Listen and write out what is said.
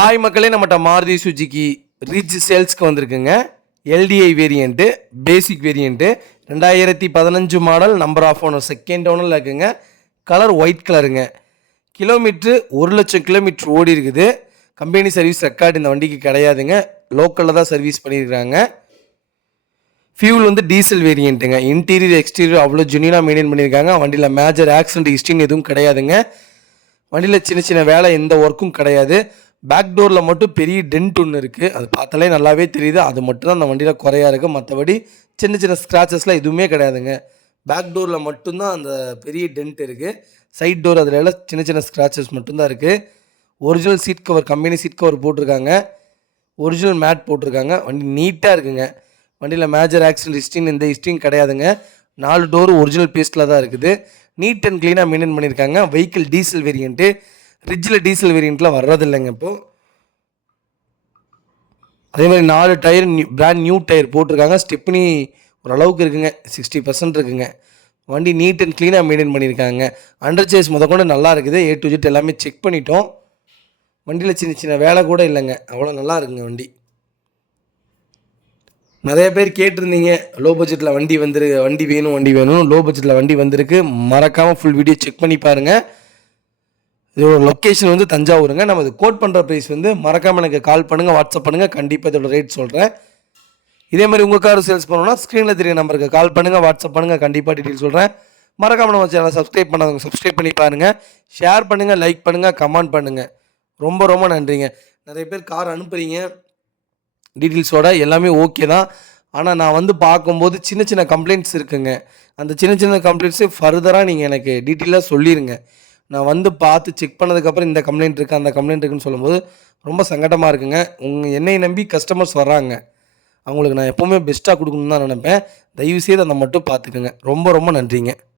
Hi மக்களே, நம்மகிட்ட Maruti சுஜுக்கி Ritz சேல்ஸ்க்கு வந்திருக்குங்க. LDI variant, basic variant, 2015 model, number of owner second ஓனரில் இருக்குங்க. கலர் ஒயிட் கலருங்க. கிலோமீட்ரு 1,00,000 கிலோமீட்ரு ஓடி இருக்குது. கம்பெனி சர்வீஸ் ரெக்கார்டு இந்த வண்டிக்கு கிடையாதுங்க. லோக்கலில் தான் சர்வீஸ் பண்ணியிருக்காங்க. ஃபியூல் வந்து டீசல் வேரியண்ட்டுங்க. இன்டீரியர் எக்ஸ்டீரியர் அவ்வளோ ஜென்யூனாக மெயின்டைன் பண்ணியிருக்காங்க. வண்டியில் மேஜர் ஆக்சிடென்ட் ஹிஸ்ட்ரின்னு எதுவும் கிடையாதுங்க. வண்டியில் சின்ன சின்ன வேலை எந்த ஒர்க்கும் கிடையாது. பேக் டோரில் மட்டும் பெரிய டென்ட் ஒன்று இருக்குது. அது பார்த்தாலே நல்லாவே தெரியுது. அது மட்டும் தான் அந்த வண்டியில் குறையா இருக்குது. மற்றபடி சின்ன சின்ன ஸ்க்ராச்சஸ்லாம் எதுவுமே கிடையாதுங்க. பேக் டோரில் மட்டும்தான் அந்த பெரிய டென்ட் இருக்குது. சைட் டோர் அதில் எல்லாம் சின்ன சின்ன ஸ்க்ராச்சஸ் மட்டும்தான் இருக்குது. Original seat cover, company seat cover போட்டிருக்காங்க. ஒரிஜினல் மேட் போட்டிருக்காங்க. வண்டி நீட்டாக இருக்குங்க. வண்டியில் மேஜர் ஆக்சிடென்ட் ஹிஸ்ட்ரின்னு எந்த ஹிஸ்ட்ரியும் கிடையாதுங்க. 4 டோர் ஒரிஜினல் பீஸில் தான் இருக்குது. நீட் அண்ட் க்ளீனாக மெயின்டைன் பண்ணியிருக்காங்க. Vehicle diesel variant. ரிட்ஜில் டீசல் வேரியண்ட்டில் வர்றதில்லைங்க இப்போது. அதே மாதிரி 4 டயர் பிராண்ட் நியூ டயர் போட்டிருக்காங்க. ஸ்டெப்னி ஓரளவுக்கு இருக்குங்க, 60% இருக்குங்க. வண்டி நீட் அண்ட் க்ளீனாக மெயின்டைன் பண்ணியிருக்காங்க. அண்டர் சேஸ் முதற்கொண்டு நல்லா இருக்குது. A to Z எல்லாமே செக் பண்ணிட்டோம். வண்டியில் சின்ன சின்ன வேலை கூட இல்லைங்க. அவ்வளோ நல்லா இருக்குங்க வண்டி. நிறைய பேர் கேட்டிருந்தீங்க, லோ பட்ஜெட்டில் வண்டி வேணும். லோ பட்ஜெட்டில் வண்டி வந்திருக்கு. மறக்காமல் ஃபுல் வீடியோ செக் பண்ணி பாருங்கள். இதோட லொக்கேஷன் வந்து தஞ்சாவூருங்க. நம்ம இது கோட் பண்ணுற ப்ரைஸ் வந்து மறக்காமல் எனக்கு கால் பண்ணுங்கள், வாட்ஸ்அப் பண்ணுங்கள். கண்டிப்பாக இதோட ரேட் சொல்கிறேன். இதே மாதிரி உங்கள் கார் சேல்ஸ் பண்ணணும்னா ஸ்க்ரீனில் தெரிய நம்பருக்கு கால் பண்ணுங்கள், வாட்ஸ்அப் பண்ணுங்கள். கண்டிப்பாக டீட்டெயில் சொல்கிறேன். மறக்காமல் நம்ம சேனலை சப்ஸ்கிரைப் பண்ணாதவங்க சப்ஸ்கிரைப் பண்ணி பாருங்கள். ஷேர் பண்ணுங்கள், லைக் பண்ணுங்கள், கமெண்ட் பண்ணுங்கள். ரொம்ப ரொம்ப நன்றிங்க. நிறைய பேர் கார் அனுப்புகிறீங்க டீட்டெயில்ஸோட, எல்லாமே ஓகே தான். ஆனால் நான் வந்து பார்க்கும்போது சின்ன சின்ன கம்ப்ளைண்ட்ஸ் இருக்குங்க. அந்த சின்ன சின்ன கம்ப்ளைண்ட்ஸு ஃபர்தராக நீங்கள் எனக்கு டீட்டெயிலாக சொல்லிடுங்க. நான் வந்து பார்த்து செக் பண்ணதுக்கப்புறம் இந்த கம்ப்ளைண்ட் இருக்குது, அந்த கம்ப்ளைண்ட் இருக்குதுன்னு சொல்லும்போது ரொம்ப சங்கடமாக இருக்குங்க. என்னை நம்பி கஸ்டமர்ஸ் வர்றாங்க. அவங்களுக்கு நான் எப்போவுமே பெஸ்ட்டாக கொடுக்கணுன்னு தான் நினைப்பேன். தயவுசெய்து அதை மட்டும் பார்த்துக்குங்க. ரொம்ப ரொம்ப நன்றிங்க.